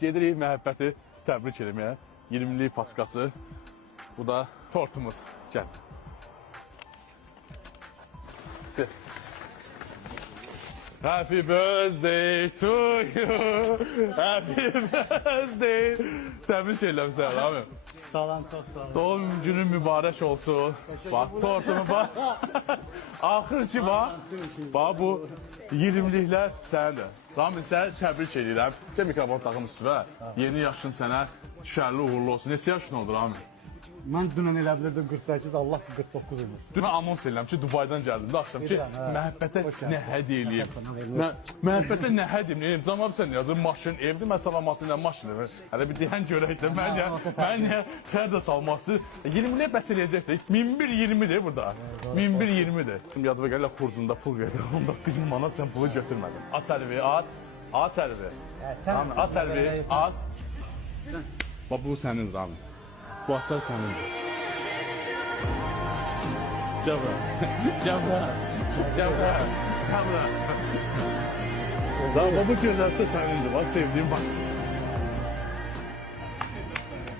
Gedirik məhəbbəti təbrik eləməyə. 20'lik paskası. Bu da tortumuz. Gəl. Ses. Happy birthday to you. Happy birthday. Təbrik edirəm sənə abi. Sağ olun, çok sağ olun. Doğum günün mübarək olsun. Bak tortumu bak. Axır ki bak. Bak bu 20'liklər sənədir. Rami sən təbrik edirəm. Gəl mikrofon taxım üstünə. Yeni yaşın sənə şərli uğurlu olsun. Neçə yaşın oldu Rami? Mən dünən elə bilirdim 48, Allah 49 imiş. Dünən anons edirəm ki, Dubaydan gəldim də axşam ki, məhəbbətə nə hədiyyə eləyim. Məhəbbətə nə hədiyyə eləyim. Cəmab sən yazın, maşın, evdir, mən salaması ilə maşın. Hələ bir deyən görək də, mən niyə xərcə salması. 20'liyə bəs eləyəcəkdik. 1120'dir burada. 1120'dir. Şimdi yadıma gəlirlə xurcunda pul verdim. 19 manat sən pulu götürmədin. Aç əlvi, aç. Aç əlvi. Aç əlvi, aç. Bax bu sənin Rami. Bu açar sənindir. Cəbra. Cəbra. Cəbra. Cəbra. Daha bu gözəlsə sənindir. Bax sevdiyim bax.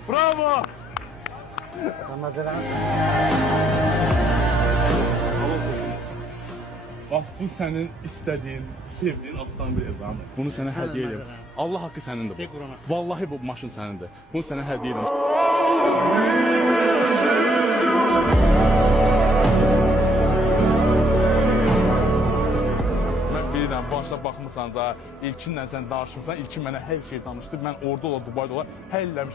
Bravo. Ramazan. Bax bu sənin istədiyin, sevdiyin avtomobil Rami. Bunu sənə hədiyyə edirəm. Allah haqqı sənindir bu. Vallahi bu maşın sənindir. Bunu sənə hədiyyə edirəm. Mən bilirəm, başa baxmısan da, İlkinlə sən danışmısan, İlkin mənə hər şey danışdı. Mən orada ola, Dubayda ola, həll eləmişəm.